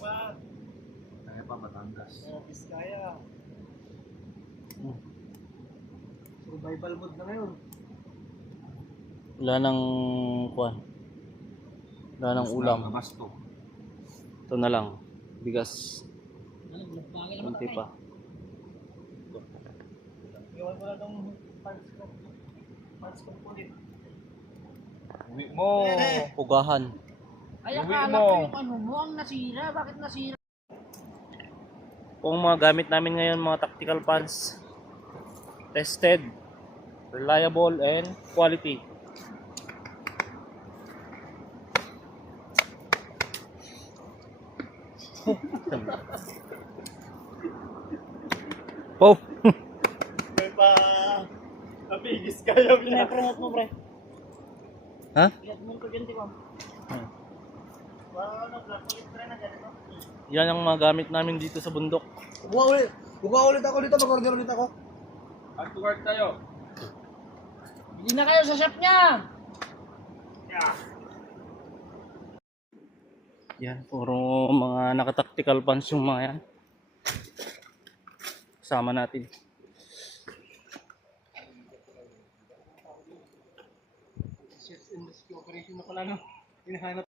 Kaya pa Batangas. Biskaya. Survival mode na ngayon. Wala nang kuwan. Wala nang ulam. Abasto. Ito na lang. Bigas. Kunti pa. Iwan ko lang itong pants ko ulit. Uwi mo. Pugahan. Ay, Uwi akala mo. ko yung ano mo ang nasira. Bakit nasira? Kung mga gamit namin ngayon, mga tactical pants. Tested. Reliable and quality. Oh! May pa... Nabigis kaya Pina-promote mo, pre. Ha? Iat mo ko dyan, di ba? Ano, black ulit pre na ganito. Yan ang mga gamit namin dito sa bundok. Buka ulit ako dito, mag-order ulit ako. At work tayo. Bili na kayo sa shop niya! Yan, puro mga naka-tactical pants yung mga yan. Kasama natin. Search and rescue operation na pala, no? Hinahanap